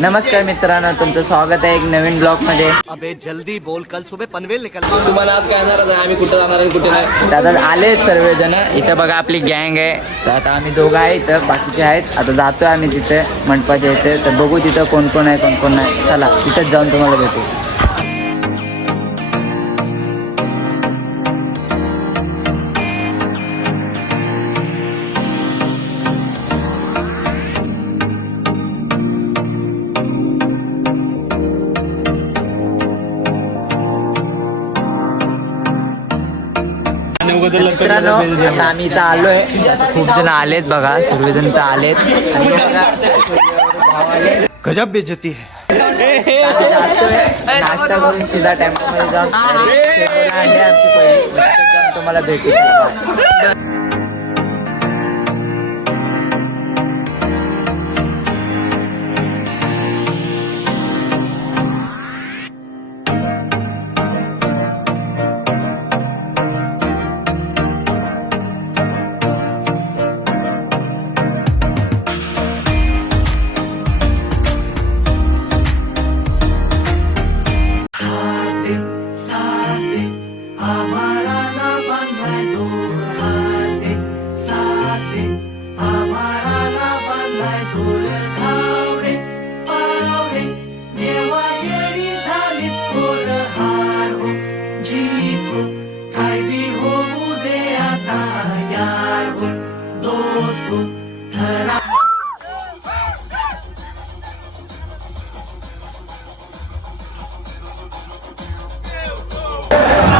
नमस्कार मित्रांनो, तुमचं स्वागत आहे एक नवीन ब्लॉग मध्ये. अबे जल्दी बोल, कल सुबह पनवेल निकल. तुम्हाला आज काय येणारच आहे, आम्ही कुठं जाणार आहे कुठे नाही. दादा आलेत सर्वजण. इथं बघा आपली गँग आहे. तर आता आम्ही दोघं आहे, इथं बाकीचे आहेत. आता जातोय आम्ही तिथे मंडपाच्या इथे. तर बघू तिथं कोण कोण आहे कोण कोण नाही. चला तिथंच जाऊन तुम्हाला भेटू. मित्रांनो, आता आम्ही इथं आलोय. खूप जण आलेत बघा, सर्वजण तर आलेत. आणि भाव आले. गजब बेइज्जती है. आम्ही जातोय नाश्ता करून सीधा टेम्पोमध्ये जाऊन अंडे आमची पहिली जाऊन तुम्हाला भेटू.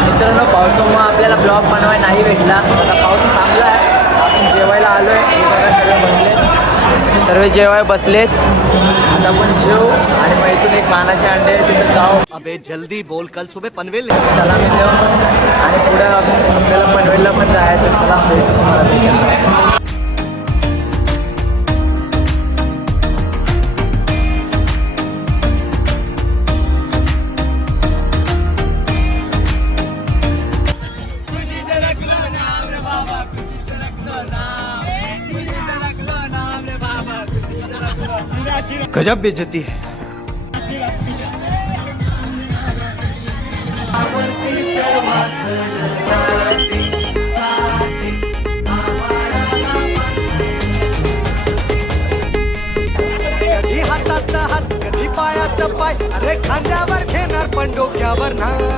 मित्रांनो, पावसामुळे आपल्याला ब्लॉग बनवायला नाही भेटला. आता पाऊस थांबला आहे. आपण जेवायला आलोय. हे बघा सर्व बसलेत, सर्व जेवाय बसलेत. आता आपण जेवू आणि मग इथून एक मानाचे अंडे तिथं जाऊ. अबे जल्दी बोल, कल सुबह पनवेल. सलामी देऊ आणि पुढे आपल्याला पनवेलला पण जायचं. चला भेटू तुम्हाला भेटेल. गजब बेइज्जती है. कधी हातात हात, कधी पायात पाय, अरे खांद्यावर घेणार पण डोक्यावर नाही.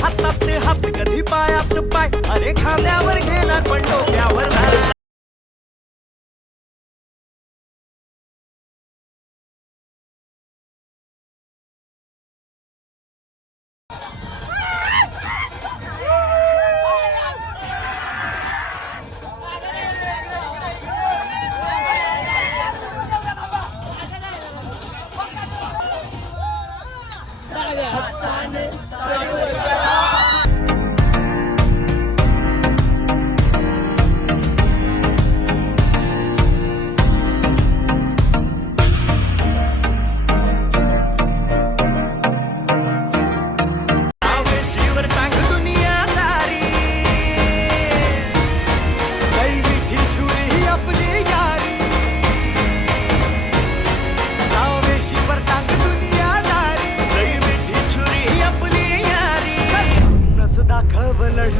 हातात हात, कधी पायात पाय, अरे खांद्यावर घेणार पण डोक्यावर नाही.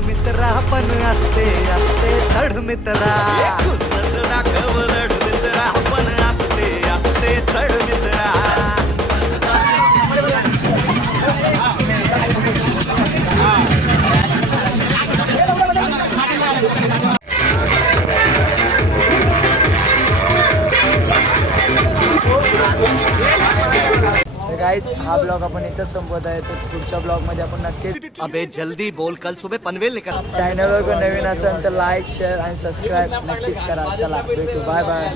मित्रा पण असते असते चढ मित्रा. दाखव लढ मित्रा पण असते असते चढ मित्रा. गाइस, हा ब्लॉग आपण इथं संपवत आहे. तर पुढच्या ब्लॉगमध्ये आपण नक्कीच. अबे जल्दी बोल, कल सुबह पनवेल निकल. चॅनलवर नवीन असेल तर लाईक शेअर आणि सबस्क्राईब नक्कीच करा. चला भेटू. Bye bye.